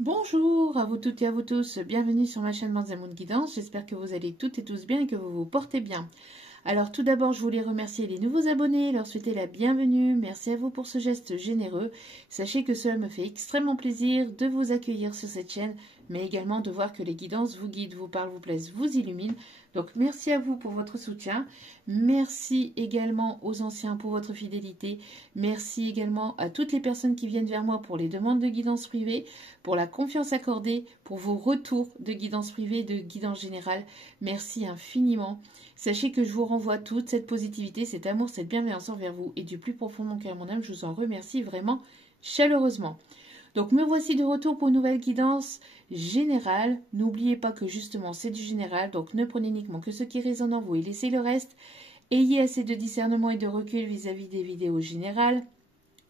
Bonjour à vous toutes et à vous tous, bienvenue sur ma chaîne Manzamoun Guidance, j'espère que vous allez toutes et tous bien et que vous vous portez bien. Alors tout d'abord je voulais remercier les nouveaux abonnés, leur souhaiter la bienvenue, merci à vous pour ce geste généreux. Sachez que cela me fait extrêmement plaisir de vous accueillir sur cette chaîne, mais également de voir que les guidances vous guident, vous parlent, vous plaisent, vous illuminent. Donc merci à vous pour votre soutien, merci également aux anciens pour votre fidélité, merci également à toutes les personnes qui viennent vers moi pour les demandes de guidance privée, pour la confiance accordée, pour vos retours de guidance privée, de guidance générale. Merci infiniment. Sachez que je vous renvoie toute cette positivité, cet amour, cette bienveillance envers vous et du plus profond de mon cœur et mon âme, je vous en remercie vraiment chaleureusement. Donc me voici de retour pour une nouvelle guidance générale. N'oubliez pas que justement c'est du général, donc ne prenez uniquement que ce qui résonne en vous et laissez le reste. Ayez assez de discernement et de recul vis-à-vis des vidéos générales.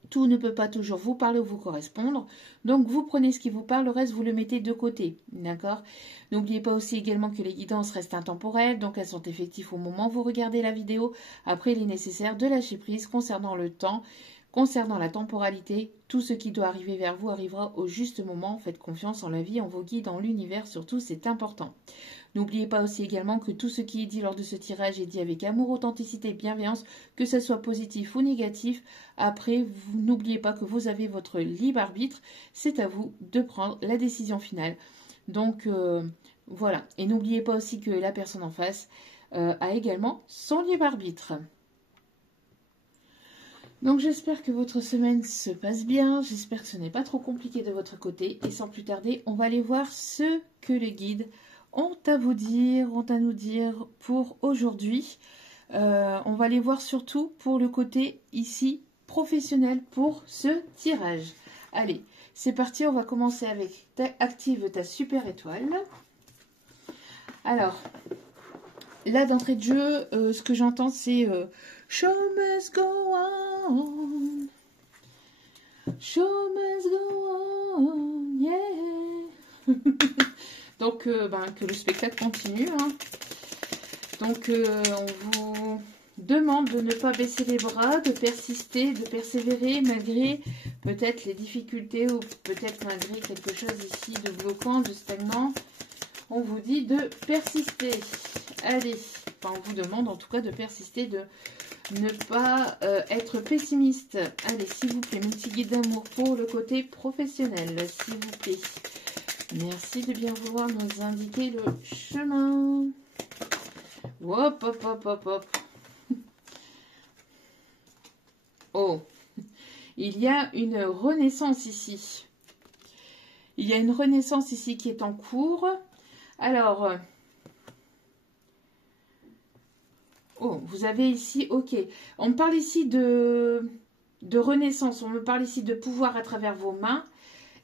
Tout ne peut pas toujours vous parler ou vous correspondre. Donc, vous prenez ce qui vous parle, le reste, vous le mettez de côté. D'accord? N'oubliez pas aussi également que les guidances restent intemporelles. Donc, elles sont effectives au moment où vous regardez la vidéo. Après, il est nécessaire de lâcher prise concernant le temps, concernant la temporalité. Tout ce qui doit arriver vers vous arrivera au juste moment. Faites confiance en la vie, en vos guides, en l'univers. Surtout, c'est important. N'oubliez pas aussi également que tout ce qui est dit lors de ce tirage est dit avec amour, authenticité et bienveillance, que ce soit positif ou négatif. Après, n'oubliez pas que vous avez votre libre arbitre. C'est à vous de prendre la décision finale. Donc, voilà. Et n'oubliez pas aussi que la personne en face a également son libre arbitre. Donc j'espère que votre semaine se passe bien, j'espère que ce n'est pas trop compliqué de votre côté. Et sans plus tarder, on va aller voir ce que les guides ont à vous dire, ont à nous dire pour aujourd'hui. On va aller voir surtout pour le côté ici professionnel pour ce tirage. Allez, c'est parti, on va commencer avec active ta super étoile. Alors, là d'entrée de jeu, ce que j'entends c'est Show must go on, show must go on, yeah. Donc, que le spectacle continue. Hein. Donc, on vous demande de ne pas baisser les bras, de persister, de persévérer malgré peut-être les difficultés ou peut-être malgré quelque chose ici de bloquant, de stagnant. On vous dit de persister. Allez, enfin, on vous demande en tout cas de persister, de ne pas être pessimiste. Allez, s'il vous plaît, mon petit guide d'amour pour le côté professionnel, s'il vous plaît. Merci de bien vouloir nous indiquer le chemin. Hop, hop, hop, hop, hop. Oh, il y a une renaissance ici. Il y a une renaissance ici qui est en cours. Alors, oh, vous avez ici, ok. On me parle ici de renaissance. On me parle ici de pouvoir à travers vos mains.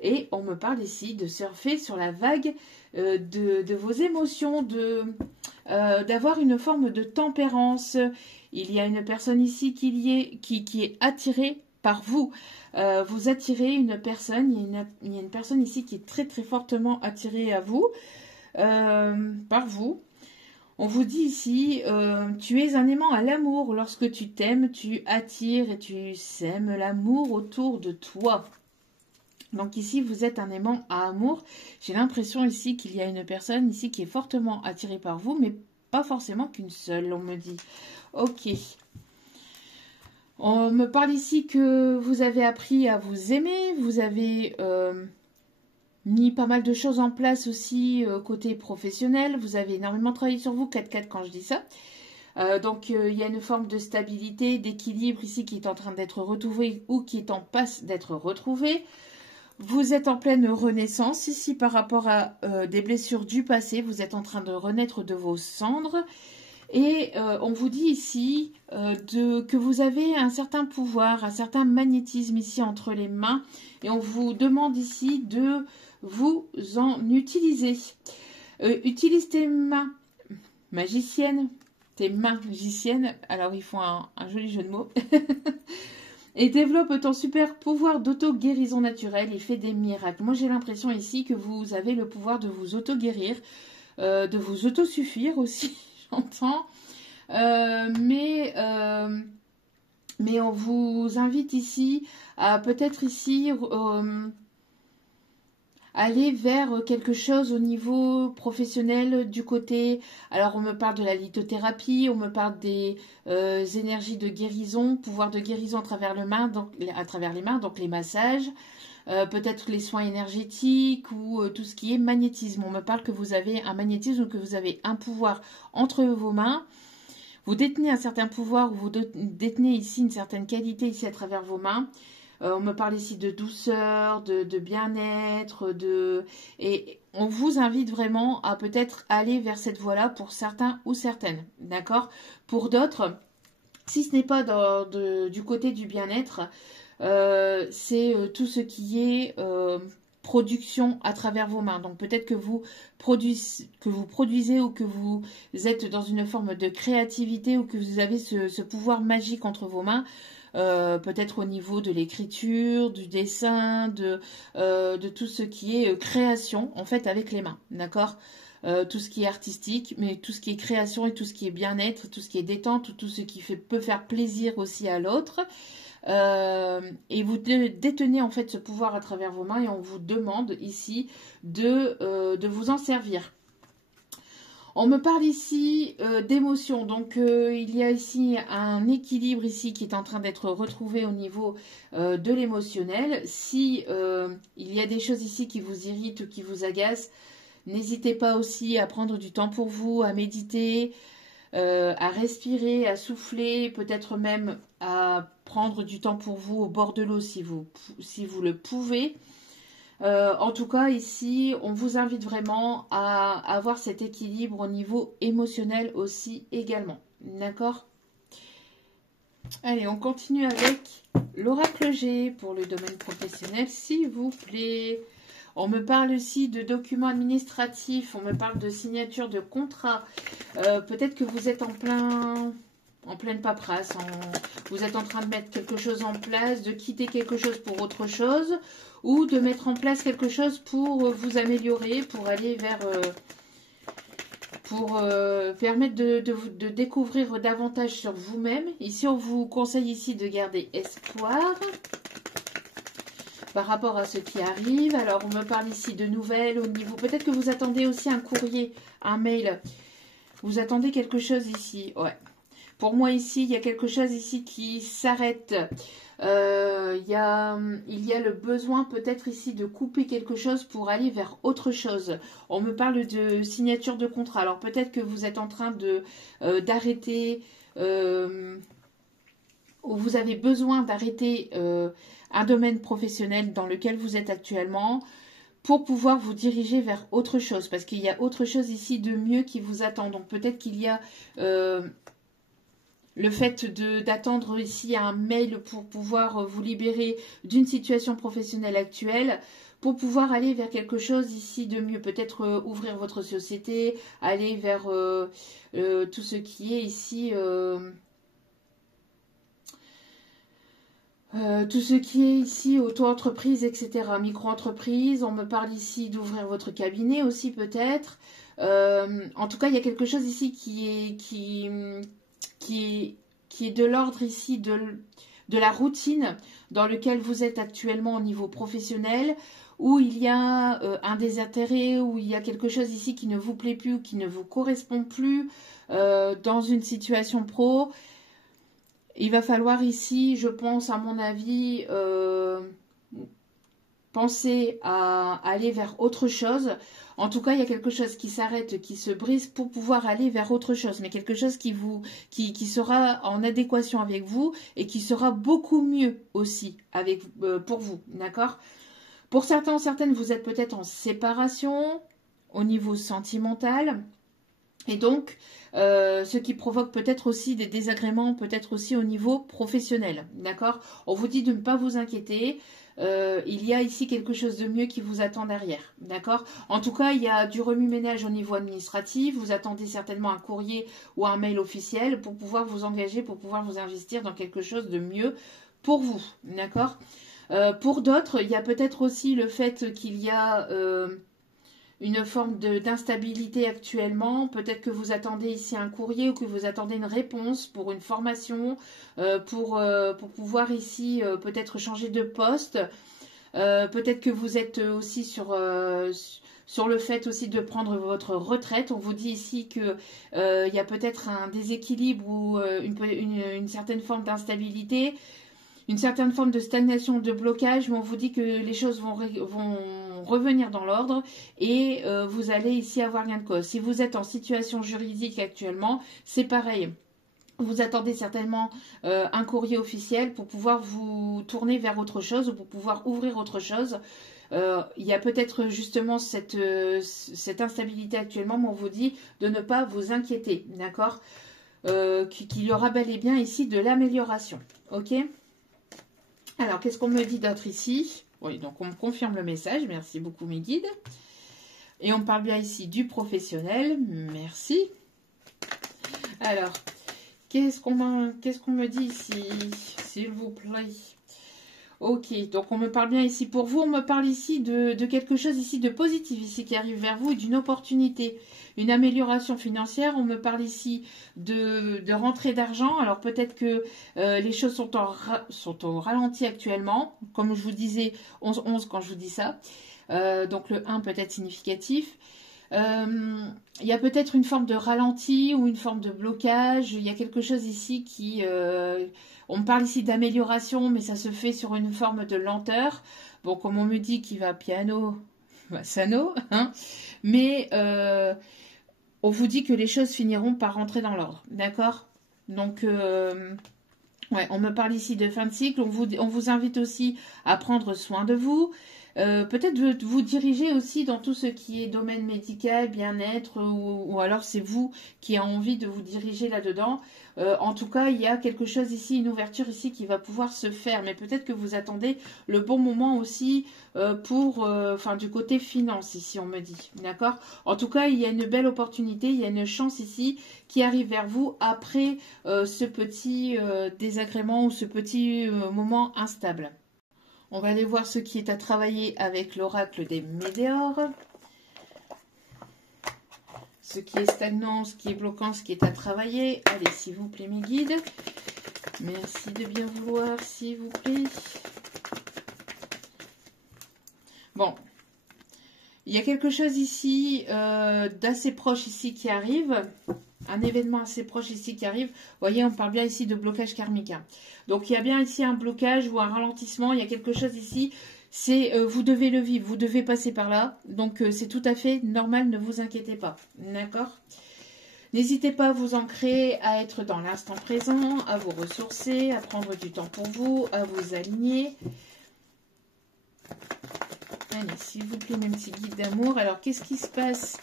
Et on me parle ici de surfer sur la vague de vos émotions, d'avoir une forme de tempérance. Il y a une personne ici qui est attirée par vous. Vous attirez une personne, il y a une personne ici qui est très très fortement attirée à vous, par vous. On vous dit ici, tu es un aimant à l'amour. Lorsque tu t'aimes, tu attires et tu sèmes l'amour autour de toi. Donc ici, vous êtes un aimant à amour. J'ai l'impression ici qu'il y a une personne ici qui est fortement attirée par vous, mais pas forcément qu'une seule, on me dit. Ok. On me parle ici que vous avez appris à vous aimer. Vous avez mis pas mal de choses en place aussi côté professionnel. Vous avez énormément travaillé sur vous, 4-4 quand je dis ça. Donc il y a une forme de stabilité, d'équilibre ici qui est en train d'être retrouvée ou qui est en passe d'être retrouvée. Vous êtes en pleine renaissance ici par rapport à des blessures du passé. Vous êtes en train de renaître de vos cendres. Et on vous dit ici que vous avez un certain pouvoir, un certain magnétisme ici entre les mains. Et on vous demande ici de vous en utiliser. Utilise tes mains magiciennes. Tes mains magiciennes. Alors ils font un joli jeu de mots. Et développe ton super pouvoir d'auto-guérison naturelle et fais des miracles. Moi, j'ai l'impression ici que vous avez le pouvoir de vous auto-guérir, de vous auto-suffire aussi, j'entends. Mais on vous invite ici à peut-être ici aller vers quelque chose au niveau professionnel du côté. Alors on me parle de la lithothérapie, on me parle des énergies de guérison, pouvoir de guérison à travers à travers les mains, donc les massages. Peut-être les soins énergétiques ou tout ce qui est magnétisme. On me parle que vous avez un magnétisme ou que vous avez un pouvoir entre vos mains. Vous détenez un certain pouvoir ou vous détenez ici une certaine qualité ici à travers vos mains. On me parle ici de douceur, de bien-être, et on vous invite vraiment à peut-être aller vers cette voie-là pour certains ou certaines, d'accord? Pour d'autres, si ce n'est pas du côté du bien-être, c'est tout ce qui est production à travers vos mains. Donc peut-être que vous produisez ou que vous êtes dans une forme de créativité ou que vous avez ce pouvoir magique entre vos mains. Peut-être au niveau de l'écriture, du dessin, de tout ce qui est création, en fait, avec les mains, d'accord? Tout ce qui est artistique, mais tout ce qui est création et tout ce qui est bien-être, tout ce qui est détente, tout ce qui peut faire plaisir aussi à l'autre. Et vous détenez en fait ce pouvoir à travers vos mains et on vous demande ici de vous en servir. On me parle ici d'émotions, donc il y a ici un équilibre ici qui est en train d'être retrouvé au niveau de l'émotionnel. Si il y a des choses ici qui vous irritent ou qui vous agacent, n'hésitez pas aussi à prendre du temps pour vous, à méditer, à respirer, à souffler, peut-être même à prendre du temps pour vous au bord de l'eau si vous le pouvez. En tout cas, ici, on vous invite vraiment à avoir cet équilibre au niveau émotionnel aussi également. D'accord? Allez, on continue avec l'oracle G pour le domaine professionnel, s'il vous plaît. On me parle aussi de documents administratifs, on me parle de signature de contrat. Peut-être que vous êtes en pleine paperasse, vous êtes en train de mettre quelque chose en place, de quitter quelque chose pour autre chose, ou de mettre en place quelque chose pour vous améliorer, pour aller vers... pour permettre de découvrir davantage sur vous-même. Ici, on vous conseille ici de garder espoir par rapport à ce qui arrive. Alors, on me parle ici de nouvelles au niveau... Peut-être que vous attendez aussi un courrier, un mail. Vous attendez quelque chose ici, ouais. Pour moi, ici, il y a quelque chose ici qui s'arrête. Il y a le besoin peut-être ici de couper quelque chose pour aller vers autre chose. On me parle de signature de contrat. Alors peut-être que vous êtes en train d'arrêter, ou vous avez besoin d'arrêter un domaine professionnel dans lequel vous êtes actuellement pour pouvoir vous diriger vers autre chose. Parce qu'il y a autre chose ici de mieux qui vous attend. Donc peut-être qu'il y a... le fait d'attendre ici un mail pour pouvoir vous libérer d'une situation professionnelle actuelle, pour pouvoir aller vers quelque chose ici de mieux. Peut-être ouvrir votre société, aller vers tout ce qui est ici... tout ce qui est ici auto-entreprise, etc. Micro-entreprise, on me parle ici d'ouvrir votre cabinet aussi peut-être. En tout cas, il y a quelque chose ici qui est de l'ordre ici de la routine dans lequel vous êtes actuellement au niveau professionnel, où il y a un désintérêt, où il y a quelque chose ici qui ne vous plaît plus ou qui ne vous correspond plus dans une situation pro. Il va falloir ici, je pense, à mon avis, penser à aller vers autre chose. En tout cas, il y a quelque chose qui s'arrête, qui se brise pour pouvoir aller vers autre chose. Mais quelque chose qui sera en adéquation avec vous et qui sera beaucoup mieux aussi pour vous. D'accord? Pour certains ou certaines, vous êtes peut-être en séparation au niveau sentimental. Et donc, ce qui provoque peut-être aussi des désagréments, peut-être aussi au niveau professionnel. D'accord? On vous dit de ne pas vous inquiéter. Il y a ici quelque chose de mieux qui vous attend derrière. D'accord? En tout cas, il y a du remue-ménage au niveau administratif. Vous attendez certainement un courrier ou un mail officiel pour pouvoir vous engager, pour pouvoir vous investir dans quelque chose de mieux pour vous. D'accord? Pour d'autres, il y a peut-être aussi le fait qu'il y a... une forme d'instabilité actuellement. Peut-être que vous attendez ici un courrier ou que vous attendez une réponse pour une formation, pour pouvoir ici peut-être changer de poste. Peut-être que vous êtes aussi sur le fait aussi de prendre votre retraite. On vous dit ici que il y a peut-être un déséquilibre ou une certaine forme d'instabilité, une certaine forme de stagnation, de blocage, mais on vous dit que les choses vont revenir dans l'ordre et vous allez ici avoir gain de cause. Si vous êtes en situation juridique actuellement, c'est pareil. Vous attendez certainement un courrier officiel pour pouvoir vous tourner vers autre chose ou pour pouvoir ouvrir autre chose. Il y a peut-être justement cette instabilité actuellement, mais on vous dit de ne pas vous inquiéter, d'accord, qu'il y aura bel et bien ici de l'amélioration, ok. Alors, qu'est-ce qu'on me dit d'autre ici? Oui, donc on me confirme le message, merci beaucoup mes guides. Et on parle bien ici du professionnel, merci. Alors, qu'est-ce qu'on me dit ici, s'il vous plaît? Ok, donc on me parle bien ici pour vous, on me parle ici de quelque chose ici de positif, ici qui arrive vers vous, et d'une opportunité, une amélioration financière. On me parle ici de rentrée d'argent. Alors peut-être que les choses sont au ralenti actuellement, comme je vous disais, 11-11 quand je vous dis ça. Donc le 1 peut être significatif. Il y a peut-être une forme de ralenti ou une forme de blocage. Il y a quelque chose ici qui... on me parle ici d'amélioration, mais ça se fait sur une forme de lenteur. Bon, comme on me dit qu'il va piano, va sano, hein, mais on vous dit que les choses finiront par rentrer dans l'ordre, d'accord? Donc, ouais, on me parle ici de fin de cycle. On vous invite aussi à prendre soin de vous. Peut-être vous diriger aussi dans tout ce qui est domaine médical, bien-être, ou alors c'est vous qui avez envie de vous diriger là-dedans. En tout cas, il y a quelque chose ici, une ouverture ici qui va pouvoir se faire, mais peut-être que vous attendez le bon moment aussi enfin du côté finance ici, on me dit, d'accord? En tout cas, il y a une belle opportunité, il y a une chance ici qui arrive vers vous après ce petit désagrément ou ce petit moment instable. On va aller voir ce qui est à travailler avec l'oracle des Météores. Ce qui est stagnant, ce qui est bloquant, ce qui est à travailler. Allez, s'il vous plaît, mes guides. Merci de bien vouloir, s'il vous plaît. Bon. Il y a quelque chose ici d'assez proche ici qui arrive. Un événement assez proche ici qui arrive. Vous voyez, on parle bien ici de blocage karmique. Donc, il y a bien ici un blocage ou un ralentissement. Il y a quelque chose ici. C'est vous devez le vivre. Vous devez passer par là. Donc, c'est tout à fait normal. Ne vous inquiétez pas. D'accord? N'hésitez pas à vous ancrer, à être dans l'instant présent, à vous ressourcer, à prendre du temps pour vous, à vous aligner. Allez, s'il vous plaît, mes petits guides d'amour. Alors, qu'est-ce qui se passe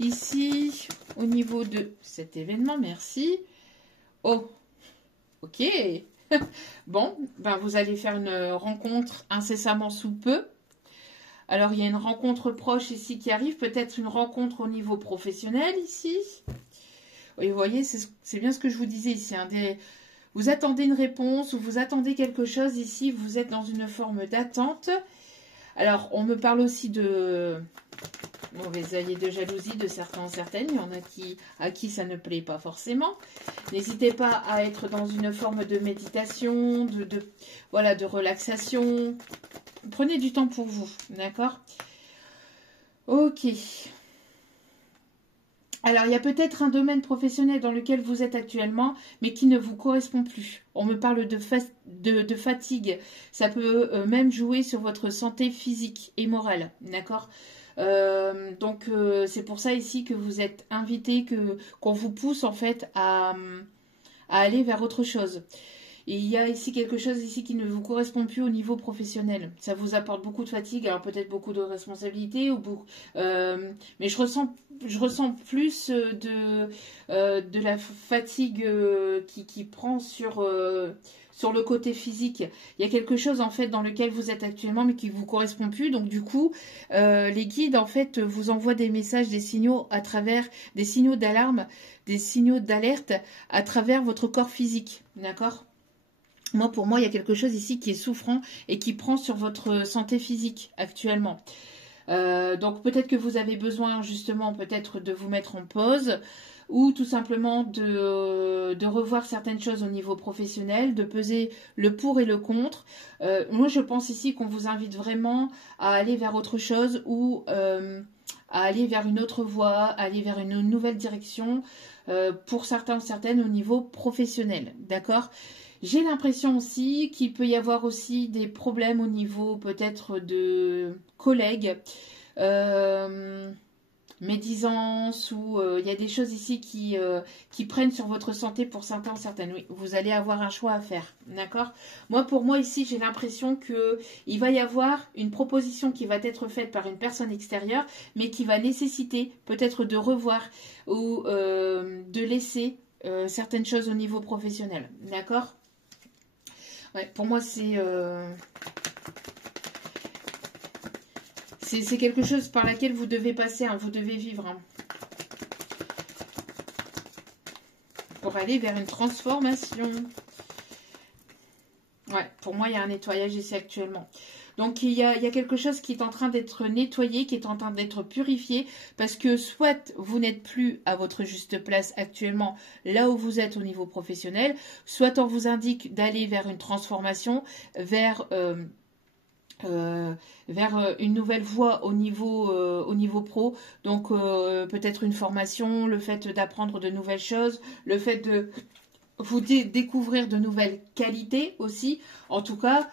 ici au niveau de cet événement? Merci. Oh, ok. Bon, ben vous allez faire une rencontre incessamment sous peu. Alors, il y a une rencontre proche ici qui arrive. Peut-être une rencontre au niveau professionnel ici. Et vous voyez, c'est bien ce que je vous disais ici. Hein, vous attendez une réponse ou vous attendez quelque chose ici. Vous êtes dans une forme d'attente. Alors, on me parle aussi de mauvais alliés, de jalousie de certains ou certaines. Il y en a à qui ça ne plaît pas forcément. N'hésitez pas à être dans une forme de méditation, voilà, de relaxation. Prenez du temps pour vous, d'accord? Ok. Alors, il y a peut-être un domaine professionnel dans lequel vous êtes actuellement, mais qui ne vous correspond plus. On me parle de fatigue. Ça peut même jouer sur votre santé physique et morale, d'accord? Donc, c'est pour ça ici que vous êtes invité, qu'on vous pousse en fait à aller vers autre chose. Et il y a ici quelque chose ici qui ne vous correspond plus au niveau professionnel. Ça vous apporte beaucoup de fatigue, alors peut-être beaucoup de responsabilités, mais je ressens plus de la fatigue qui prend sur le côté physique. Il y a quelque chose en fait dans lequel vous êtes actuellement mais qui ne vous correspond plus. Donc du coup, les guides en fait vous envoient des messages, des signaux à travers, des signaux d'alarme, des signaux d'alerte à travers votre corps physique. D'accord ? Pour moi, il y a quelque chose ici qui est souffrant et qui prend sur votre santé physique actuellement. Donc peut-être que vous avez besoin justement peut-être de vous mettre en pause ou tout simplement de revoir certaines choses au niveau professionnel, de peser le pour et le contre. Moi je pense ici qu'on vous invite vraiment à aller vers autre chose ou à aller vers une autre voie, aller vers une nouvelle direction pour certains ou certaines au niveau professionnel, d'accord? J'ai l'impression aussi qu'il peut y avoir aussi des problèmes au niveau peut-être de collègues, euh, médisance ou il y a des choses ici qui prennent sur votre santé pour certains ou certaines. Oui, vous allez avoir un choix à faire, d'accord? Moi, pour moi ici, j'ai l'impression que il va y avoir une proposition qui va être faite par une personne extérieure, mais qui va nécessiter peut-être de revoir ou de laisser certaines choses au niveau professionnel, d'accord? Ouais, pour moi, c'est quelque chose par laquelle vous devez passer, hein, vous devez vivre hein, pour aller vers une transformation. Ouais, pour moi, il y a un nettoyage ici actuellement. Donc, il y a quelque chose qui est en train d'être nettoyé, qui est en train d'être purifié, parce que soit vous n'êtes plus à votre juste place actuellement, là où vous êtes au niveau professionnel, soit on vous indique d'aller vers une transformation, vers une nouvelle voie au niveau pro. Donc, peut-être une formation, le fait d'apprendre de nouvelles choses, le fait de vous découvrir de nouvelles qualités aussi. En tout cas,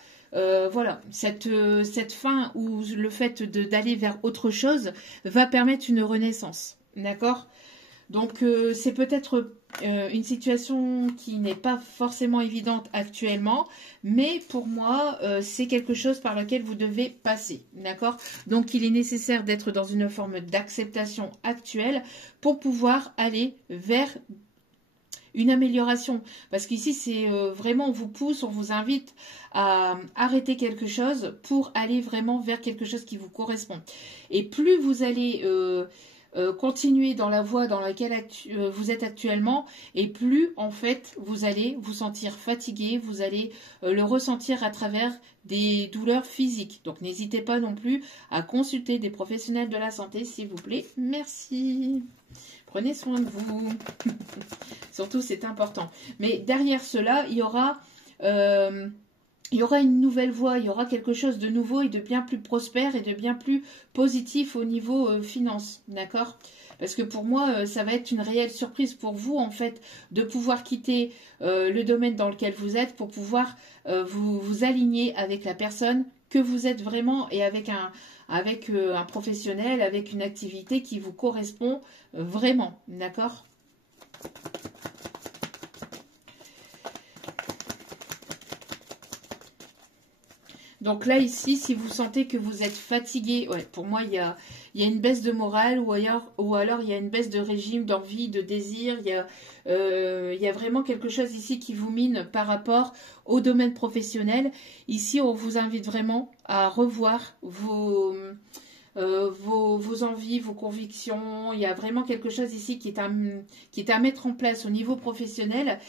voilà, cette fin ou le fait d'aller vers autre chose va permettre une renaissance. D'accord? Donc, c'est peut-être une situation qui n'est pas forcément évidente actuellement, mais pour moi, c'est quelque chose par lequel vous devez passer. D'accord? Donc, il est nécessaire d'être dans une forme d'acceptation actuelle pour pouvoir aller vers une amélioration. Parce qu'ici, c'est vraiment, on vous pousse, on vous invite à arrêter quelque chose pour aller vraiment vers quelque chose qui vous correspond. Et plus vous allez continuer dans la voie dans laquelle vous êtes actuellement, et plus, en fait, vous allez vous sentir fatigué, vous allez le ressentir à travers des douleurs physiques. Donc, n'hésitez pas non plus à consulter des professionnels de la santé, s'il vous plaît. Merci. Prenez soin de vous. Surtout, c'est important. Mais derrière cela, il y aura une nouvelle voie, il y aura quelque chose de nouveau et de bien plus prospère et de bien plus positif au niveau finance. D'accord? Parce que pour moi, ça va être une réelle surprise pour vous, en fait, de pouvoir quitter le domaine dans lequel vous êtes pour pouvoir vous aligner avec la personne que vous êtes vraiment et avec un professionnel, avec une activité qui vous correspond vraiment. D'accord? Donc là, ici, si vous sentez que vous êtes fatigué, ouais, pour moi, il y a une baisse de morale ou alors il y a une baisse de régime, d'envie, de désir. Il y a vraiment quelque chose ici qui vous mine par rapport au domaine professionnel. Ici, on vous invite vraiment à revoir vos envies, vos convictions. Il y a vraiment quelque chose ici qui est à mettre en place au niveau professionnel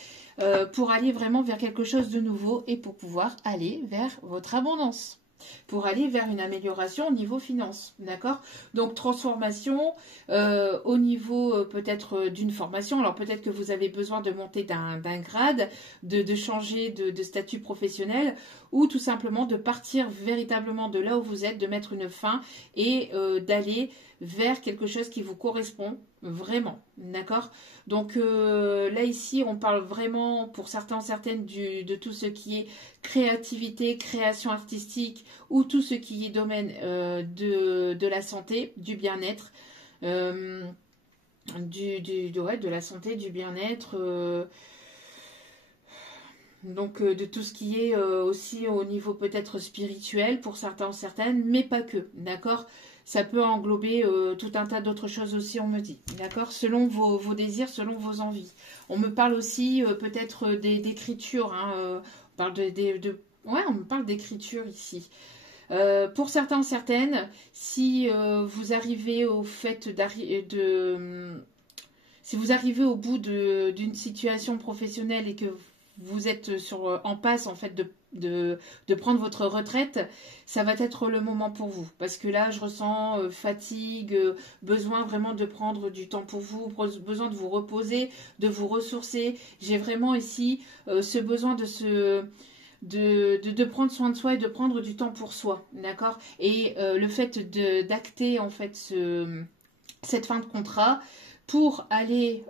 pour aller vraiment vers quelque chose de nouveau et pour pouvoir aller vers votre abondance. Pour aller vers une amélioration au niveau finance, d'accord? Donc transformation au niveau peut-être d'une formation. Alors peut-être que vous avez besoin de monter d'un grade, de changer de statut professionnel ou tout simplement de partir véritablement de là où vous êtes, de mettre une fin et d'aller vers quelque chose qui vous correspond vraiment, d'accord? Donc là ici on parle vraiment pour certains, certaines de tout ce qui est créativité, création artistique ou tout ce qui est domaine de la santé, du bien-être, de la santé, du bien-être, donc de tout ce qui est aussi au niveau peut-être spirituel pour certains, certaines, mais pas que, d'accord? Ça peut englober tout un tas d'autres choses aussi, on me dit, d'accord? Selon vos désirs, selon vos envies. On me parle aussi peut-être d'écriture, hein, on parle ouais, on me parle d'écriture ici. Pour certains, certaines, si vous arrivez au fait si vous arrivez au bout d'une situation professionnelle et que vous êtes en passe en fait de prendre votre retraite, ça va être le moment pour vous. Parce que là, je ressens fatigue, besoin vraiment de prendre du temps pour vous, besoin de vous reposer, de vous ressourcer. J'ai vraiment ici ce besoin de prendre soin de soi et de prendre du temps pour soi, d'accord? Et le fait d'acter en fait cette fin de contrat pour aller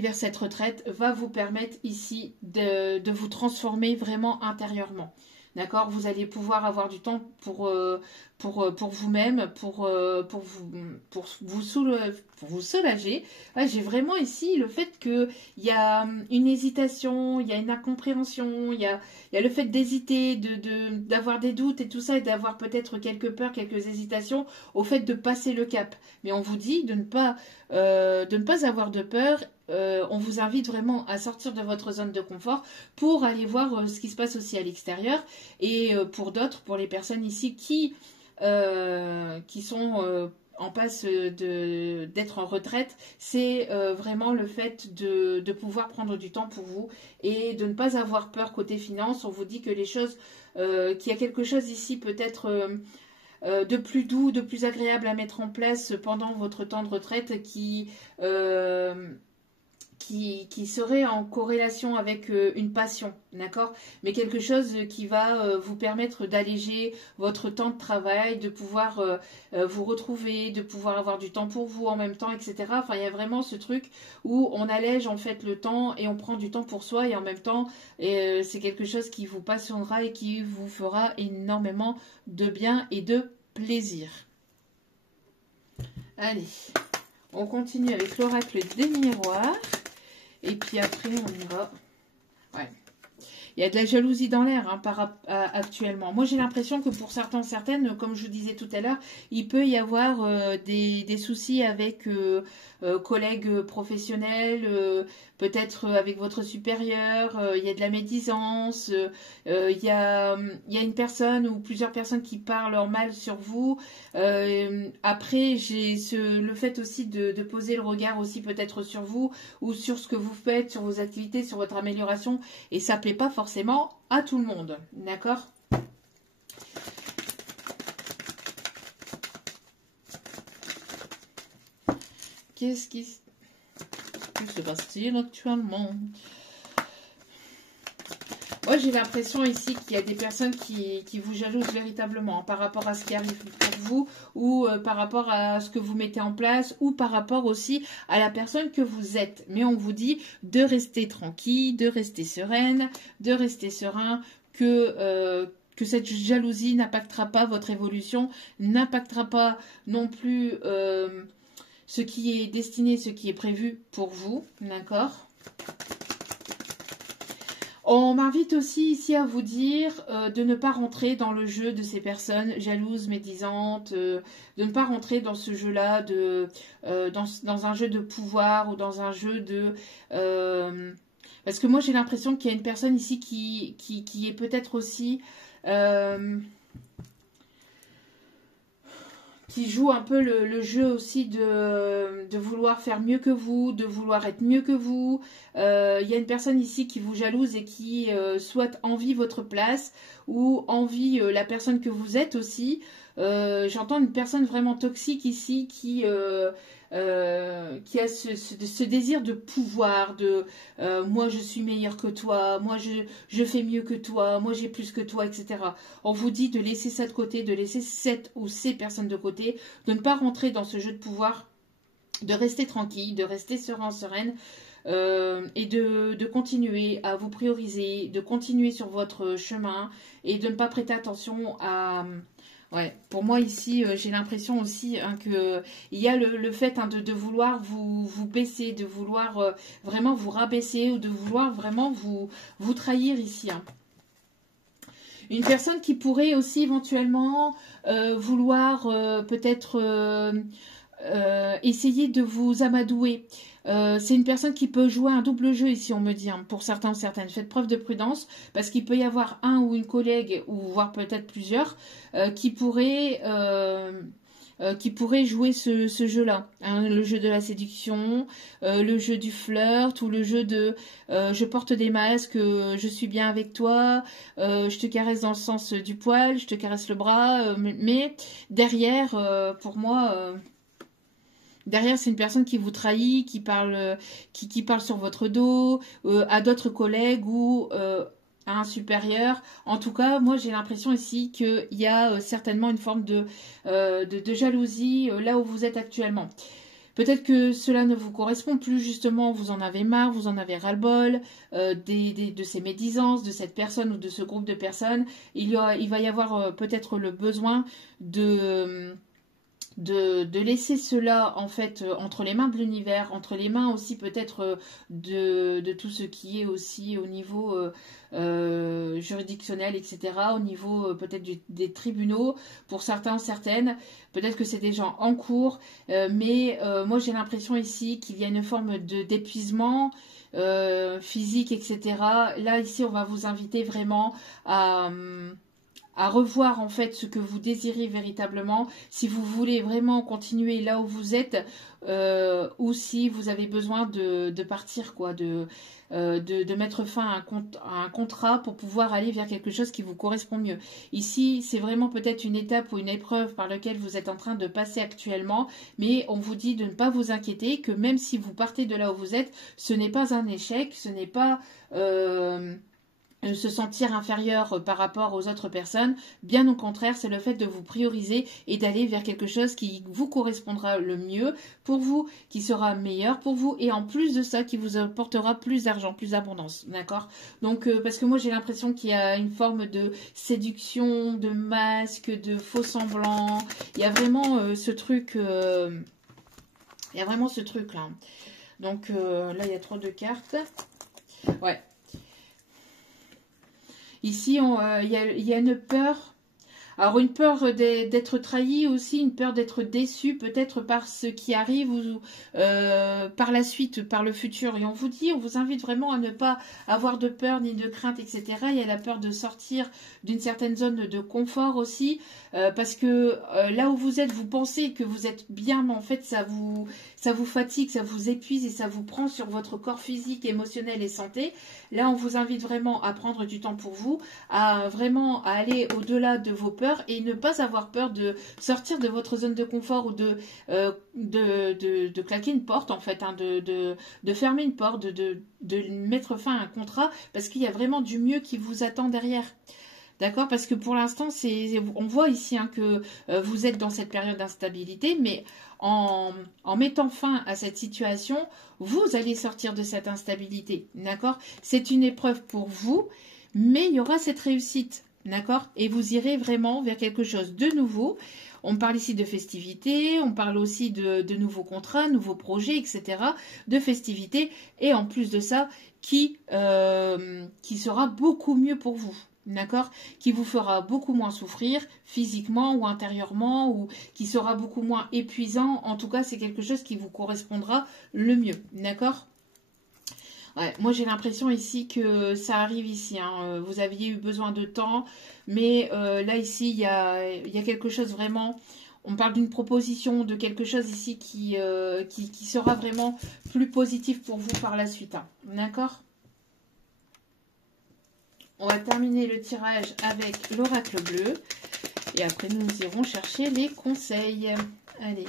vers cette retraite va vous permettre ici de vous transformer vraiment intérieurement. D'accord? Vous allez pouvoir avoir du temps pour vous-même, pour vous soulager. Ouais, j'ai vraiment ici le fait qu'il y a une hésitation, il y a une incompréhension, il y a le fait d'hésiter, d'avoir des doutes et tout ça, et d'avoir peut-être quelques peurs, quelques hésitations au fait de passer le cap. Mais on vous dit de ne pas avoir de peur. On vous invite vraiment à sortir de votre zone de confort pour aller voir ce qui se passe aussi à l'extérieur. Et pour d'autres, pour les personnes ici qui sont en passe d'être en retraite, c'est vraiment le fait de pouvoir prendre du temps pour vous et de ne pas avoir peur côté finance. On vous dit que les choses, qu'il y a quelque chose ici peut-être de plus doux, de plus agréable à mettre en place pendant votre temps de retraite qui serait en corrélation avec une passion, d'accord? Mais quelque chose qui va vous permettre d'alléger votre temps de travail, de pouvoir vous retrouver, de pouvoir avoir du temps pour vous en même temps, etc. Enfin, il y a vraiment ce truc où on allège en fait le temps et on prend du temps pour soi et en même temps, c'est quelque chose qui vous passionnera et qui vous fera énormément de bien et de plaisir. Allez, on continue avec l'oracle des miroirs. Et puis après, on y va. Ouais. Il y a de la jalousie dans l'air actuellement. Moi, j'ai l'impression que pour certaines, comme je vous disais tout à l'heure, il peut y avoir des soucis avec collègues professionnels, peut-être avec votre supérieur. Il y a de la médisance. Il y a une personne ou plusieurs personnes qui parlent en mal sur vous. Après, j'ai le fait aussi de poser le regard aussi peut-être sur vous ou sur ce que vous faites, sur vos activités, sur votre amélioration. Et ça ne plaît pas forcément à tout le monde. D'accord ? Qu'est-ce qui se passe-t-il actuellement ? Moi, j'ai l'impression ici qu'il y a des personnes qui vous jalousent véritablement par rapport à ce qui arrive pour vous ou par rapport à ce que vous mettez en place ou par rapport aussi à la personne que vous êtes. Mais on vous dit de rester tranquille, de rester sereine, de rester serein, que cette jalousie n'impactera pas votre évolution, n'impactera pas non plus ce qui est destiné, ce qui est prévu pour vous. D'accord ? On m'invite aussi ici à vous dire de ne pas rentrer dans le jeu de ces personnes jalouses, médisantes, de ne pas rentrer dans ce jeu-là, dans un jeu de pouvoir ou dans un jeu de... parce que moi j'ai l'impression qu'il y a une personne ici qui est peut-être aussi... qui joue un peu le jeu aussi de vouloir faire mieux que vous, de vouloir être mieux que vous. Il y a une personne ici qui vous jalouse et qui soit envie votre place ou envie la personne que vous êtes aussi. J'entends une personne vraiment toxique ici qui a ce désir de pouvoir, moi je suis meilleur que toi, moi je fais mieux que toi, moi j'ai plus que toi, etc. On vous dit de laisser ça de côté, de laisser cette ou ces personnes de côté, de ne pas rentrer dans ce jeu de pouvoir, de rester tranquille, de rester serein, sereine, et de continuer à vous prioriser, de continuer sur votre chemin et de ne pas prêter attention à... Ouais, pour moi ici, j'ai l'impression aussi que il y a le fait de vouloir vous baisser, de vouloir vraiment vous rabaisser ou de vouloir vraiment vous trahir ici. Une personne qui pourrait aussi éventuellement vouloir peut-être essayer de vous amadouer. C'est une personne qui peut jouer un double jeu ici, on me dit, pour certains ou certaines. Faites preuve de prudence, parce qu'il peut y avoir un ou une collègue, ou voire peut-être plusieurs, qui pourraient qui pourrait jouer ce jeu-là, hein, le jeu de la séduction, le jeu du flirt ou le jeu de je porte des masques, je suis bien avec toi, je te caresse dans le sens du poil, je te caresse le bras, mais derrière, pour moi, derrière c'est une personne qui vous trahit, qui parle sur votre dos, à d'autres collègues ou à un supérieur. En tout cas, moi j'ai l'impression ici qu'il y a certainement une forme de jalousie là où vous êtes actuellement. Peut-être que cela ne vous correspond plus, justement, vous en avez marre, vous en avez ras-le-bol de ces médisances, de cette personne ou de ce groupe de personnes. Il va y avoir peut-être le besoin de laisser cela en fait entre les mains de l'univers, entre les mains aussi peut-être de tout ce qui est aussi au niveau juridictionnel, etc., au niveau peut-être des tribunaux, pour certains, certaines, peut-être que c'est des gens en cours, mais moi j'ai l'impression ici qu'il y a une forme d'épuisement physique, etc. Là, ici, on va vous inviter vraiment à revoir en fait ce que vous désirez véritablement, si vous voulez vraiment continuer là où vous êtes, ou si vous avez besoin de partir, quoi, de mettre fin à un contrat pour pouvoir aller vers quelque chose qui vous correspond mieux. Ici, c'est vraiment peut-être une étape ou une épreuve par laquelle vous êtes en train de passer actuellement, mais on vous dit de ne pas vous inquiéter, que même si vous partez de là où vous êtes, ce n'est pas un échec, ce n'est pas se sentir inférieur par rapport aux autres personnes. Bien au contraire, c'est le fait de vous prioriser et d'aller vers quelque chose qui vous correspondra le mieux pour vous, qui sera meilleur pour vous, et en plus de ça, qui vous apportera plus d'argent, plus d'abondance, d'accord? Donc, parce que moi, j'ai l'impression qu'il y a une forme de séduction, de masque, de faux semblant. Il y a vraiment ce truc... il y a vraiment ce truc-là. Donc, là, il y a trop de cartes. Ouais. Ici, il y a une peur. Alors, une peur d'être trahi aussi, une peur d'être déçu peut-être par ce qui arrive ou par la suite, par le futur. Et on vous invite vraiment à ne pas avoir de peur ni de crainte, etc. Il y a la peur de sortir d'une certaine zone de confort aussi, parce que là où vous êtes, vous pensez que vous êtes bien, mais en fait, ça vous fatigue, ça vous épuise et ça vous prend sur votre corps physique, émotionnel et santé. Là, on vous invite vraiment à prendre du temps pour vous, à vraiment aller au-delà de vos peurs et ne pas avoir peur de sortir de votre zone de confort ou de claquer une porte en fait, hein, de fermer une porte, de mettre fin à un contrat, parce qu'il y a vraiment du mieux qui vous attend derrière. D'accord? Parce que pour l'instant, on voit ici hein, que vous êtes dans cette période d'instabilité, mais en mettant fin à cette situation, vous allez sortir de cette instabilité. D'accord? C'est une épreuve pour vous, mais il y aura cette réussite. D'accord? Et vous irez vraiment vers quelque chose de nouveau. On parle ici de festivités, on parle aussi de nouveaux contrats, nouveaux projets, etc. De festivités. Et en plus de ça, qui sera beaucoup mieux pour vous. D'accord? Qui vous fera beaucoup moins souffrir physiquement ou intérieurement, ou qui sera beaucoup moins épuisant. En tout cas, c'est quelque chose qui vous correspondra le mieux. D'accord? Ouais, moi j'ai l'impression ici que ça arrive ici, hein. Vous aviez eu besoin de temps, mais là ici il y a quelque chose vraiment, on parle d'une proposition, de quelque chose ici qui sera vraiment plus positif pour vous par la suite, hein. D'accord? On va terminer le tirage avec l'oracle bleu, et après nous irons chercher les conseils. Allez,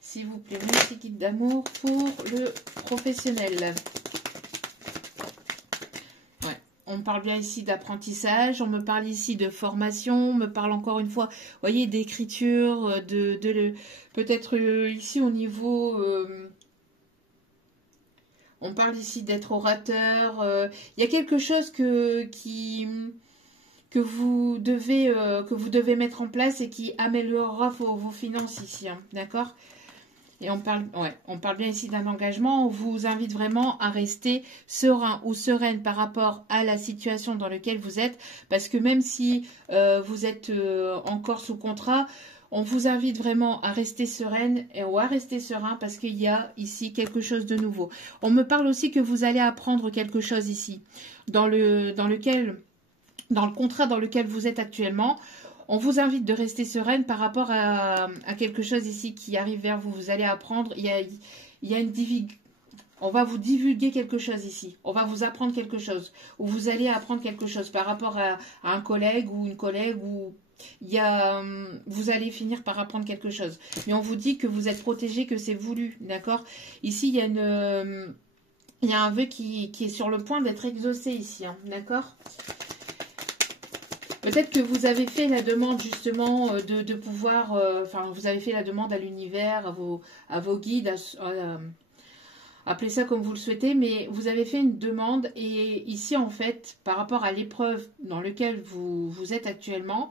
s'il vous plaît, mon petit guide d'amour pour le professionnel. On me parle bien ici d'apprentissage, on me parle ici de formation, on me parle encore une fois, vous voyez, d'écriture, peut-être ici au niveau, on parle ici d'être orateur. Il y a quelque chose que vous devez mettre en place et qui améliorera vos finances ici, hein, d'accord? Et on parle bien ici d'un engagement. On vous invite vraiment à rester serein ou sereine par rapport à la situation dans laquelle vous êtes. Parce que même si vous êtes encore sous contrat, on vous invite vraiment à rester sereine ou à rester serein parce qu'il y a ici quelque chose de nouveau. On me parle aussi que vous allez apprendre quelque chose ici. Dans le contrat dans lequel vous êtes actuellement, On vous invite de rester sereine par rapport à quelque chose ici qui arrive vers vous. Vous allez apprendre, il y a une on va vous divulguer quelque chose ici. On va vous apprendre quelque chose. Ou vous allez apprendre quelque chose par rapport à un collègue ou une collègue ou vous allez finir par apprendre quelque chose. Mais on vous dit que vous êtes protégé, que c'est voulu, d'accord? Ici, il y a un vœu qui est sur le point d'être exaucé ici, hein, d'accord? Peut-être que vous avez fait la demande justement de pouvoir, enfin vous avez fait la demande à l'univers, à vos guides, appelez ça comme vous le souhaitez, mais vous avez fait une demande et ici en fait, par rapport à l'épreuve dans laquelle vous êtes actuellement,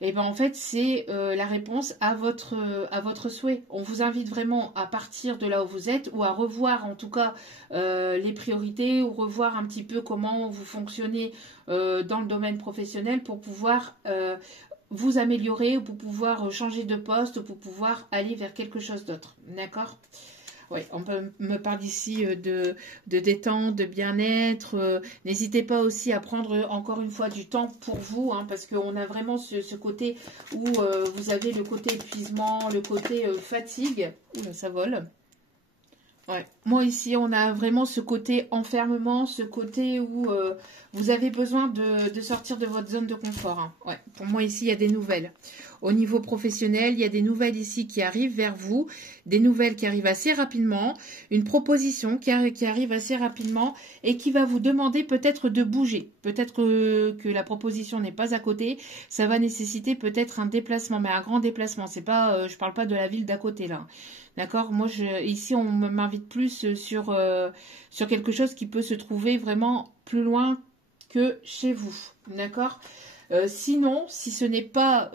et ben en fait c'est la réponse à votre souhait. On vous invite vraiment à partir de là où vous êtes ou à revoir en tout cas les priorités ou revoir un petit peu comment vous fonctionnez dans le domaine professionnel pour pouvoir vous améliorer ou pour pouvoir changer de poste ou pour pouvoir aller vers quelque chose d'autre. D'accord ? Oui, on me parle ici de détente, de bien-être. N'hésitez pas aussi à prendre encore une fois du temps pour vous, hein, parce qu'on a vraiment ce côté où vous avez le côté épuisement, le côté fatigue. Oula, ça vole. Ouais. Moi ici, on a vraiment ce côté enfermement, ce côté où vous avez besoin de sortir de votre zone de confort. Hein. Ouais. Pour moi ici, il y a des nouvelles. Au niveau professionnel, il y a des nouvelles ici qui arrivent vers vous, des nouvelles qui arrivent assez rapidement, une proposition qui arrive assez rapidement et qui va vous demander peut-être de bouger. Peut-être que la proposition n'est pas à côté, ça va nécessiter peut-être un déplacement, mais un grand déplacement. C'est pas, je parle pas de la ville d'à côté là. D'accord? Moi, ici, on m'invite plus sur quelque chose qui peut se trouver vraiment plus loin que chez vous. D'accord? Sinon, si ce n'est pas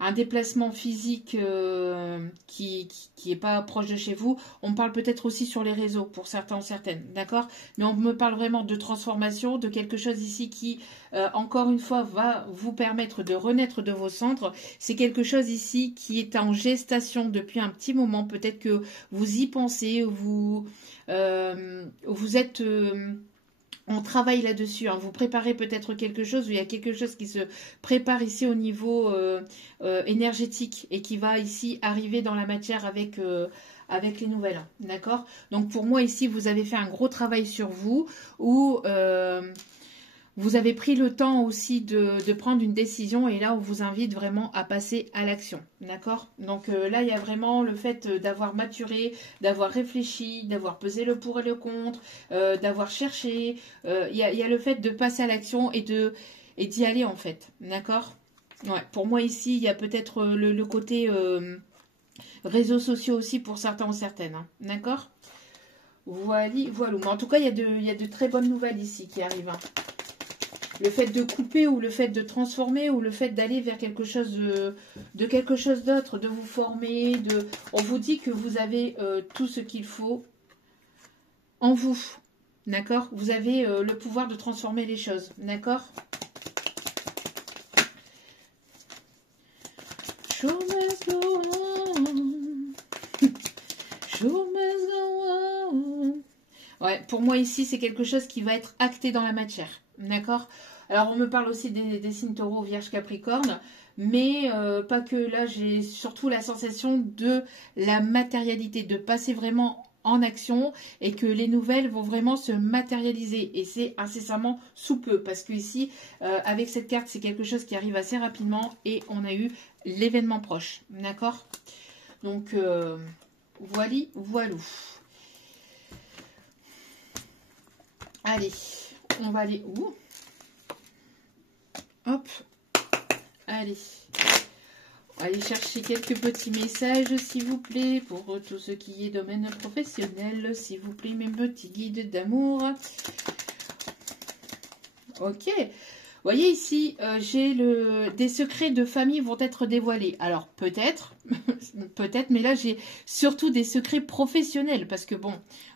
un déplacement physique qui est pas proche de chez vous, on parle peut-être aussi sur les réseaux pour certains ou certaines, d'accord? Mais on me parle vraiment de transformation, de quelque chose ici qui, encore une fois, va vous permettre de renaître de vos cendres. C'est quelque chose ici qui est en gestation depuis un petit moment. Peut-être que vous y pensez, vous êtes... on travaille là-dessus, hein. Vous préparez peut-être quelque chose, ou il y a quelque chose qui se prépare ici au niveau énergétique et qui va ici arriver dans la matière avec les nouvelles. D'accord? Donc pour moi ici, vous avez fait un gros travail sur vous où vous avez pris le temps aussi de prendre une décision et là on vous invite vraiment à passer à l'action, d'accord? Donc là il y a vraiment le fait d'avoir maturé, d'avoir réfléchi, d'avoir pesé le pour et le contre, d'avoir cherché, il y a le fait de passer à l'action et d'y aller en fait, d'accord? Ouais, pour moi ici il y a peut-être le côté réseaux sociaux aussi pour certains ou certaines, hein, d'accord? Voilà. Mais en tout cas il y a de très bonnes nouvelles ici qui arrivent, hein. Le fait de couper ou le fait de transformer ou le fait d'aller vers quelque chose de quelque chose d'autre, de vous former, on vous dit que vous avez tout ce qu'il faut en vous, d'accord? Vous avez le pouvoir de transformer les choses, d'accord? Show must go on. Show must go on. Ouais, pour moi ici, c'est quelque chose qui va être acté dans la matière. D'accord? Alors, on me parle aussi des signes taureau, vierge, capricorne. Mais pas que là, j'ai surtout la sensation de la matérialité, de passer vraiment en action et que les nouvelles vont vraiment se matérialiser. Et c'est incessamment sous peu. Parce que ici, avec cette carte, c'est quelque chose qui arrive assez rapidement et on a eu l'événement proche. D'accord? Donc, voilou. Allez, on va aller où? Hop, allez. On va aller chercher quelques petits messages, s'il vous plaît, pour tout ce qui est domaine professionnel. S'il vous plaît, mes petits guides d'amour. Ok. Vous voyez ici, j'ai des secrets de famille vont être dévoilés. Alors peut-être, mais là j'ai surtout des secrets professionnels parce que bon,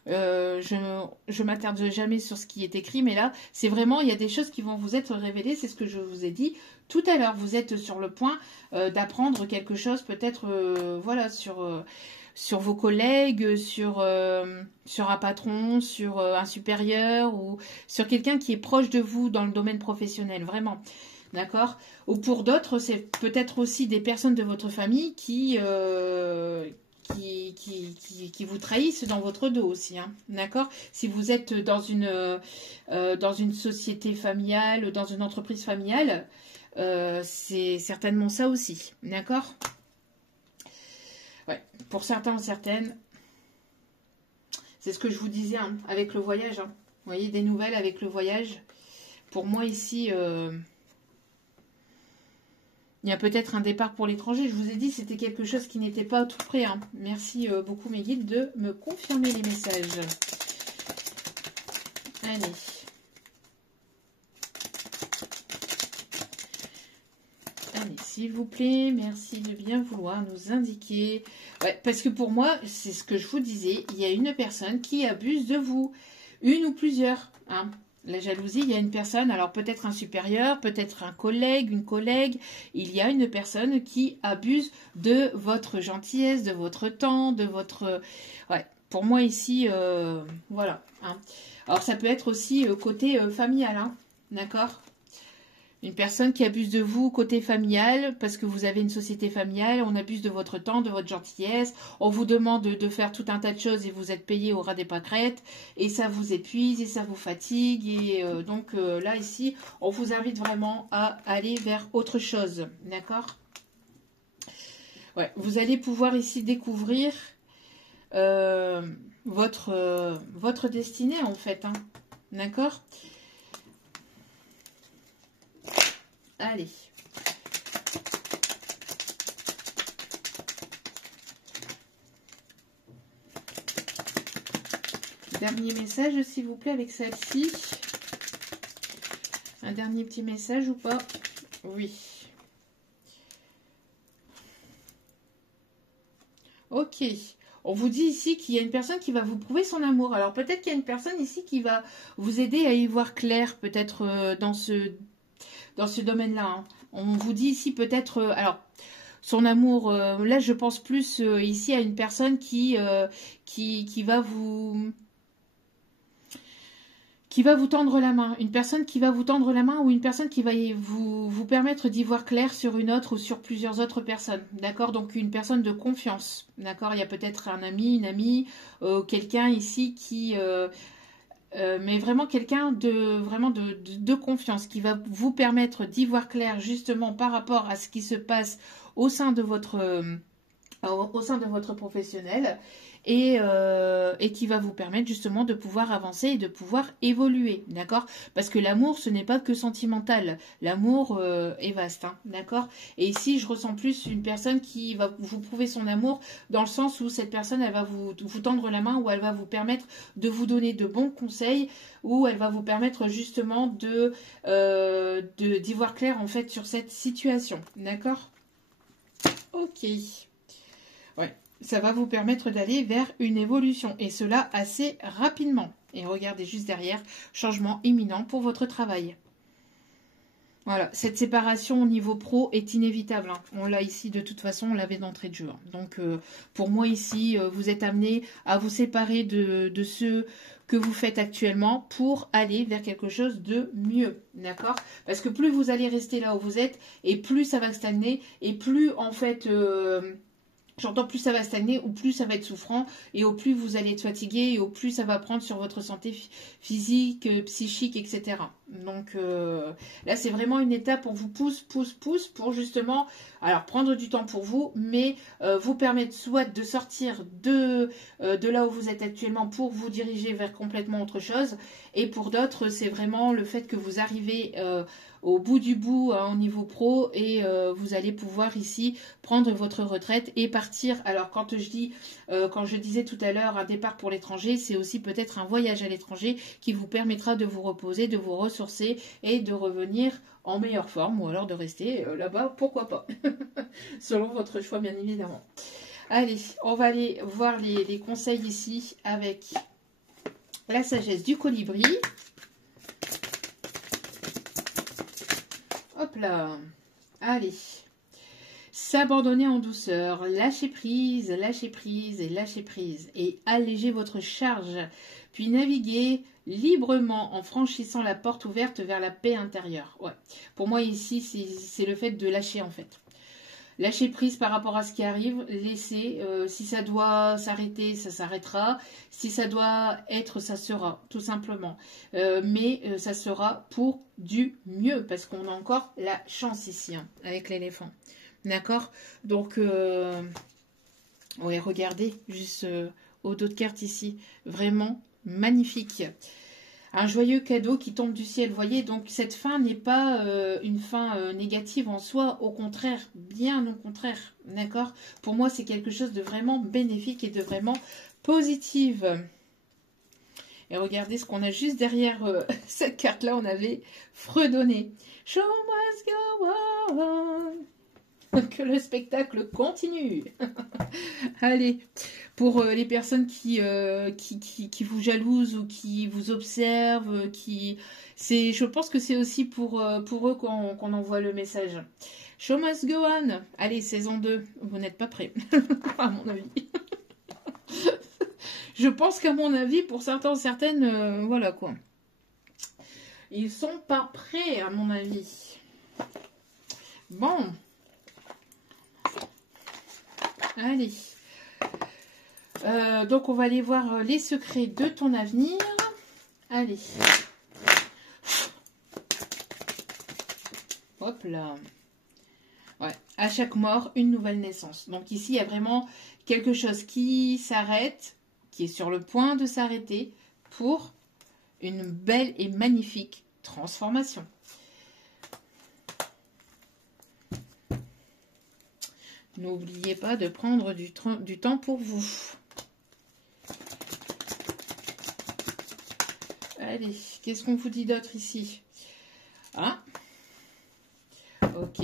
je m'attarde jamais sur ce qui est écrit, mais là c'est vraiment, il y a des choses qui vont vous être révélées, c'est ce que je vous ai dit tout à l'heure. Vous êtes sur le point d'apprendre quelque chose, peut-être, voilà, sur vos collègues, sur un patron, sur un supérieur ou sur quelqu'un qui est proche de vous dans le domaine professionnel, vraiment. D'accord? Ou pour d'autres, c'est peut-être aussi des personnes de votre famille qui vous trahissent dans votre dos aussi. Hein, d'accord? Si vous êtes dans une société familiale, dans une entreprise familiale, c'est certainement ça aussi. D'accord? Ouais, pour certains, certaines, c'est ce que je vous disais hein, avec le voyage. Hein. Vous voyez, des nouvelles avec le voyage. Pour moi ici, il y a peut-être un départ pour l'étranger. Je vous ai dit, c'était quelque chose qui n'était pas tout près. Hein. Merci beaucoup mes guides de me confirmer les messages. Allez. Allez, s'il vous plaît, merci de bien vouloir nous indiquer. Ouais, parce que pour moi, c'est ce que je vous disais, il y a une personne qui abuse de vous. Une ou plusieurs. Hein. La jalousie, il y a une personne, alors peut-être un supérieur, peut-être un collègue, une collègue. Il y a une personne qui abuse de votre gentillesse, de votre temps, de votre... Ouais, pour moi ici, voilà. Hein. Alors ça peut être aussi côté familial, hein, d'accord ? Une personne qui abuse de vous côté familial, parce que vous avez une société familiale, on abuse de votre temps, de votre gentillesse, on vous demande de faire tout un tas de choses et vous êtes payé au ras des pâquerettes, et ça vous épuise, et ça vous fatigue, et donc là, ici, on vous invite vraiment à aller vers autre chose, d'accord? Ouais, vous allez pouvoir ici découvrir votre destinée, en fait, hein, d'accord? Allez. Dernier message, s'il vous plaît, avec celle-ci. Un dernier petit message ou pas? Oui. Ok. On vous dit ici qu'il y a une personne qui va vous prouver son amour. Alors peut-être qu'il y a une personne ici qui va vous aider à y voir clair, peut-être dans ce domaine-là. Hein. On vous dit ici peut-être... alors, son amour, là je pense plus ici à une personne qui va vous... qui va vous tendre la main. Une personne qui va vous tendre la main ou une personne qui va vous permettre d'y voir clair sur une autre ou sur plusieurs autres personnes. D'accord? Donc une personne de confiance. D'accord? Il y a peut-être un ami, une amie, quelqu'un ici qui... mais vraiment quelqu'un de confiance qui va vous permettre d'y voir clair justement par rapport à ce qui se passe au sein de votre professionnel et qui va vous permettre justement de pouvoir avancer et de pouvoir évoluer, d'accord? Parce que l'amour, ce n'est pas que sentimental. L'amour est vaste, hein, d'accord? Et ici, je ressens plus une personne qui va vous prouver son amour dans le sens où cette personne, elle va vous tendre la main, ou elle va vous permettre de vous donner de bons conseils, ou elle va vous permettre justement d'y voir clair en fait sur cette situation, d'accord? Ok. Ouais. Ça va vous permettre d'aller vers une évolution, et cela assez rapidement. Et regardez juste derrière, changement imminent pour votre travail. Voilà, cette séparation au niveau pro est inévitable. Hein. On l'a ici, de toute façon, on l'avait d'entrée de jeu. Hein. Donc, pour moi ici, vous êtes amené à vous séparer de ceux que vous faites actuellement pour aller vers quelque chose de mieux. D'accord? Parce que plus vous allez rester là où vous êtes, et plus ça va stagner, et plus, en fait... j'entends plus ça va stagner, ou plus ça va être souffrant, et au plus vous allez être fatigué, et au plus ça va prendre sur votre santé physique, psychique, etc. Donc là, c'est vraiment une étape, on vous pousse, pour justement, alors prendre du temps pour vous, mais vous permettre soit de sortir de là où vous êtes actuellement pour vous diriger vers complètement autre chose, et pour d'autres, c'est vraiment le fait que vous arrivez au bout du bout au niveau pro, et vous allez pouvoir ici prendre votre retraite et partir. Alors quand je disais tout à l'heure un départ pour l'étranger, c'est aussi peut-être un voyage à l'étranger qui vous permettra de vous reposer, de vous ressourcer et de revenir en meilleure forme, ou alors de rester là-bas, pourquoi pas, selon votre choix bien évidemment. Allez, on va aller voir les conseils ici avec la sagesse du colibri. Hop là, allez. S'abandonner en douceur, lâcher prise et lâcher prise et alléger votre charge, puis naviguer librement en franchissant la porte ouverte vers la paix intérieure. Ouais. Pour moi ici, c'est le fait de lâcher en fait. Lâcher prise par rapport à ce qui arrive, laisser, si ça doit s'arrêter, ça s'arrêtera. Si ça doit être, ça sera, tout simplement. Mais ça sera pour du mieux, parce qu'on a encore la chance ici, hein, avec l'éléphant. D'accord? Donc, ouais, regardez, juste au dos de carte ici, vraiment magnifique. Un joyeux cadeau qui tombe du ciel, voyez, donc cette fin n'est pas une fin négative en soi, au contraire, bien au contraire, d'accord? Pour moi, c'est quelque chose de vraiment bénéfique et de vraiment positif. Et regardez ce qu'on a juste derrière cette carte-là, on avait fredonné. Show must go on. Que le spectacle continue. Allez, pour les personnes qui vous jalousent ou qui vous observent, je pense que c'est aussi pour eux qu'on envoie le message. Show must go on. Allez, saison 2, vous n'êtes pas prêts, à mon avis. Je pense qu'à mon avis, pour certains, certaines, voilà quoi. Ils sont pas prêts, à mon avis. Bon. Allez. Donc, on va aller voir les secrets de ton avenir. Allez. Hop là. Ouais. À chaque mort, une nouvelle naissance. Donc, ici, il y a vraiment quelque chose qui s'arrête, qui est sur le point de s'arrêter pour une belle et magnifique transformation. N'oubliez pas de prendre du temps pour vous. Allez, qu'est-ce qu'on vous dit d'autre ici? Ah, ok.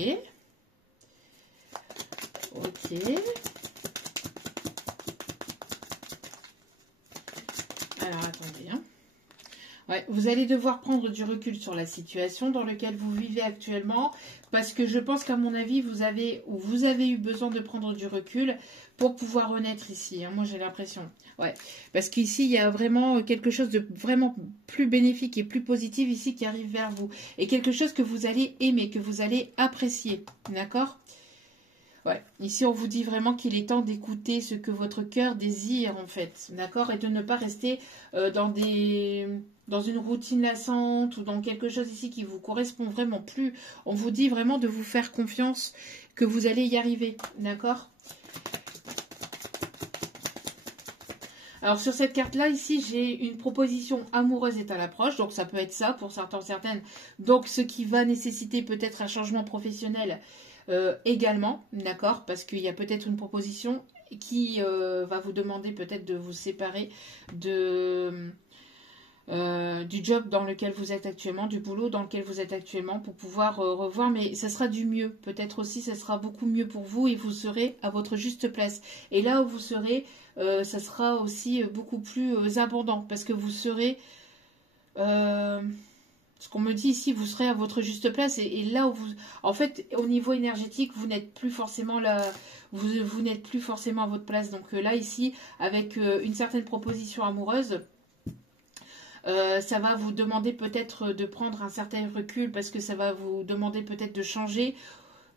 Ok. Alors, attendez, hein. Ouais, vous allez devoir prendre du recul sur la situation dans laquelle vous vivez actuellement, parce que je pense qu'à mon avis, vous avez eu besoin de prendre du recul pour pouvoir renaître ici. Hein, moi, j'ai l'impression. Ouais, parce qu'ici, il y a vraiment quelque chose de vraiment plus bénéfique et plus positif ici qui arrive vers vous. Et quelque chose que vous allez aimer, que vous allez apprécier. D'accord ? Ouais, ici on vous dit vraiment qu'il est temps d'écouter ce que votre cœur désire en fait, d'accord? Et de ne pas rester dans une routine lassante ou dans quelque chose ici qui vous correspond vraiment plus. On vous dit vraiment de vous faire confiance que vous allez y arriver, d'accord? Alors sur cette carte-là, ici, j'ai une proposition amoureuse est à l'approche, donc ça peut être ça pour certains, certaines. Donc ce qui va nécessiter peut-être un changement professionnel également, d'accord? Parce qu'il y a peut-être une proposition qui va vous demander peut-être de vous séparer du job dans lequel vous êtes actuellement, du boulot dans lequel vous êtes actuellement pour pouvoir revoir, mais ça sera du mieux. Peut-être aussi, ça sera beaucoup mieux pour vous et vous serez à votre juste place. Et là où vous serez, ça sera aussi beaucoup plus abondant parce que vous serez... ce qu'on me dit ici, vous serez à votre juste place et là où vous... En fait, au niveau énergétique, vous n'êtes plus forcément là... Vous n'êtes plus forcément à votre place. Donc là, ici, avec une certaine proposition amoureuse... ça va vous demander peut-être de prendre un certain recul parce que ça va vous demander peut-être de changer,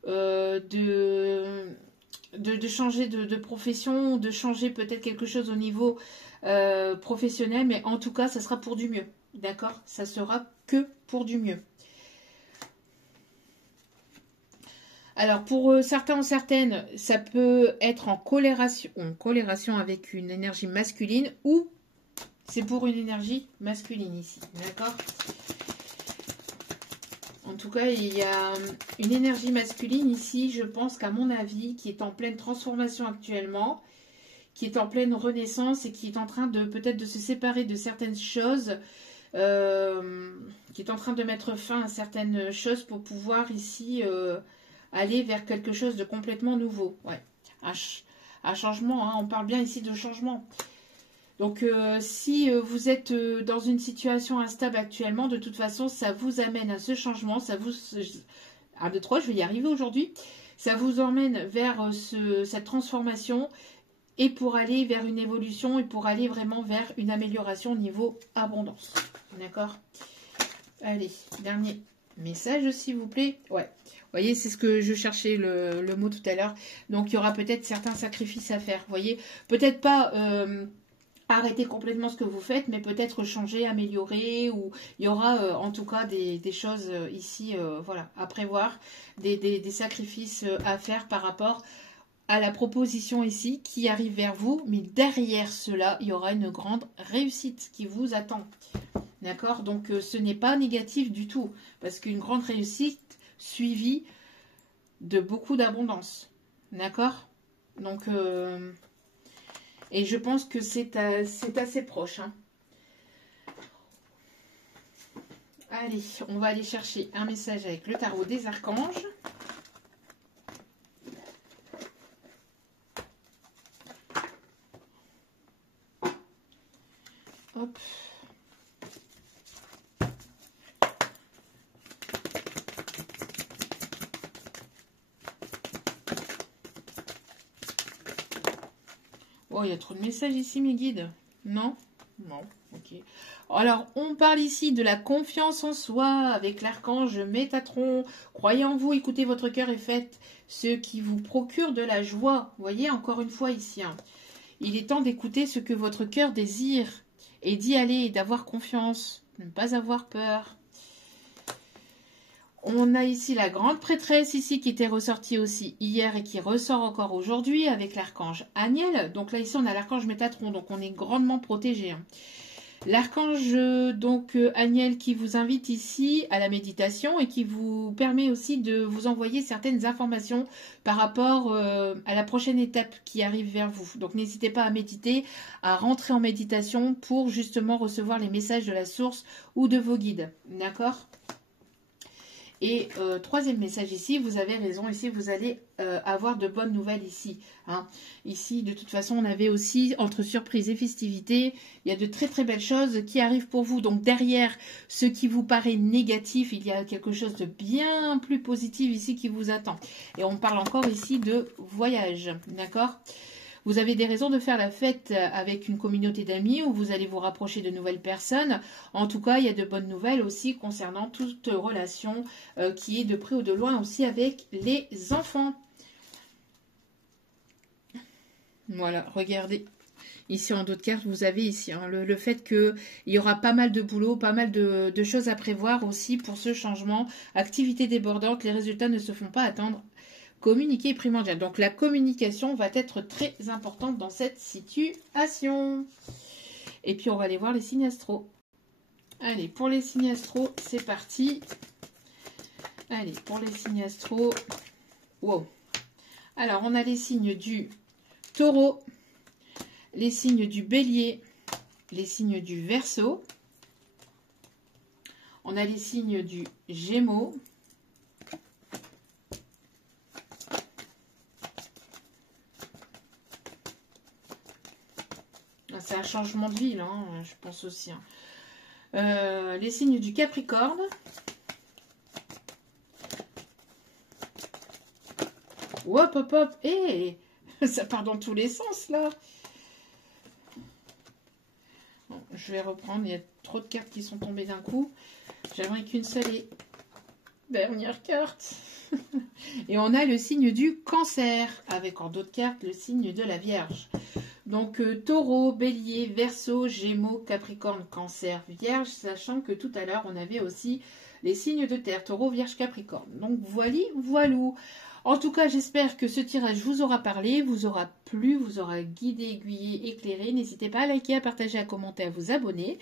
de changer de profession, de changer peut-être quelque chose au niveau professionnel, mais en tout cas, ça sera pour du mieux. D'accord? Ça sera que pour du mieux. Alors, pour certains ou certaines, ça peut être en colération avec une énergie masculine ou c'est pour une énergie masculine ici, d'accord? En tout cas, il y a une énergie masculine ici, je pense qu'à mon avis, qui est en pleine transformation actuellement, qui est en pleine renaissance et qui est en train de peut-être de se séparer de certaines choses, qui est en train de mettre fin à certaines choses pour pouvoir ici aller vers quelque chose de complètement nouveau. Ouais, un changement, hein, on parle bien ici de changement. Donc, si vous êtes dans une situation instable actuellement, de toute façon, ça vous amène à ce changement. Ça vous... 1, 2, 3, je vais y arriver aujourd'hui. Ça vous emmène vers cette transformation et pour aller vers une évolution et pour aller vraiment vers une amélioration au niveau abondance. D'accord? Allez, dernier message s'il vous plaît. Ouais, vous voyez, c'est ce que je cherchais le mot tout à l'heure. Donc il y aura peut-être certains sacrifices à faire. Vous voyez, peut-être pas arrêter complètement ce que vous faites, mais peut-être changer, améliorer, ou il y aura en tout cas des choses ici, voilà, à prévoir, des sacrifices à faire par rapport à la proposition ici qui arrive vers vous, mais derrière cela, il y aura une grande réussite qui vous attend. D'accord? Donc, ce n'est pas négatif du tout, parce qu'une grande réussite suivie de beaucoup d'abondance. D'accord? Donc, et je pense que c'est assez proche. Hein. Allez, on va aller chercher un message avec le tarot des archanges. Hop. Oh, il y a trop de messages ici, mes guides. Non? Non. Ok. Alors, on parle ici de la confiance en soi avec l'archange Métatron. Croyez en vous, écoutez votre cœur et faites ce qui vous procure de la joie. Vous voyez, encore une fois ici. Hein. Il est temps d'écouter ce que votre cœur désire et d'y aller, d'avoir confiance, de ne pas avoir peur. On a ici la grande prêtresse ici qui était ressortie aussi hier et qui ressort encore aujourd'hui avec l'archange Aniel. Donc là ici on a l'archange Métatron, donc on est grandement protégé. Hein. L'archange donc Aniel qui vous invite ici à la méditation et qui vous permet aussi de vous envoyer certaines informations par rapport à la prochaine étape qui arrive vers vous. Donc n'hésitez pas à méditer, à rentrer en méditation pour justement recevoir les messages de la source ou de vos guides. D'accord ? Et troisième message ici, vous avez raison, ici vous allez avoir de bonnes nouvelles ici. Hein. Ici, de toute façon, on avait aussi, entre surprise et festivité, il y a de très très belles choses qui arrivent pour vous. Donc derrière ce qui vous paraît négatif, il y a quelque chose de bien plus positif ici qui vous attend. Et on parle encore ici de voyage, d'accord ? Vous avez des raisons de faire la fête avec une communauté d'amis où vous allez vous rapprocher de nouvelles personnes. En tout cas, il y a de bonnes nouvelles aussi concernant toute relation qui est de près ou de loin aussi avec les enfants. Voilà, regardez. Ici, en dos de carte, vous avez ici hein, le fait qu'il y aura pas mal de boulot, pas mal de choses à prévoir aussi pour ce changement. Activité débordante, les résultats ne se font pas attendre. Communiquer est primordial. Donc la communication va être très importante dans cette situation. Et puis on va aller voir les signes astro. Allez, pour les signes astro, c'est parti. Allez, pour les signes astro. Wow. Alors on a les signes du Taureau, les signes du Bélier, les signes du Verseau. On a les signes du Gémeaux. C'est un changement de ville, hein, je pense aussi. Hein. Les signes du Capricorne. Hop, hop, hop. Et ça part dans tous les sens, là. Bon, je vais reprendre. Il y a trop de cartes qui sont tombées d'un coup. J'aimerais qu'une seule et dernière carte. Et on a le signe du Cancer. Avec en d'autres cartes, le signe de la Vierge. Donc, Taureau, Bélier, Verseau, Gémeaux, Capricorne, Cancer, Vierge, sachant que tout à l'heure, on avait aussi les signes de terre, Taureau, Vierge, Capricorne. Donc, voilou. En tout cas, j'espère que ce tirage vous aura parlé, vous aura plu, vous aura guidé, aiguillé, éclairé. N'hésitez pas à liker, à partager, à commenter, à vous abonner.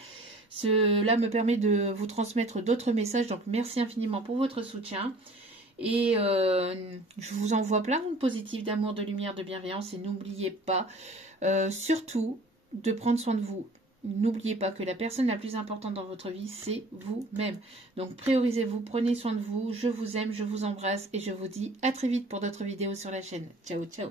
Cela me permet de vous transmettre d'autres messages, donc merci infiniment pour votre soutien. Et je vous envoie plein de positifs, d'amour, de lumière, de bienveillance. Et n'oubliez pas, surtout, de prendre soin de vous. N'oubliez pas que la personne la plus importante dans votre vie, c'est vous-même. Donc, priorisez-vous, prenez soin de vous. Je vous aime, je vous embrasse et je vous dis à très vite pour d'autres vidéos sur la chaîne. Ciao, ciao.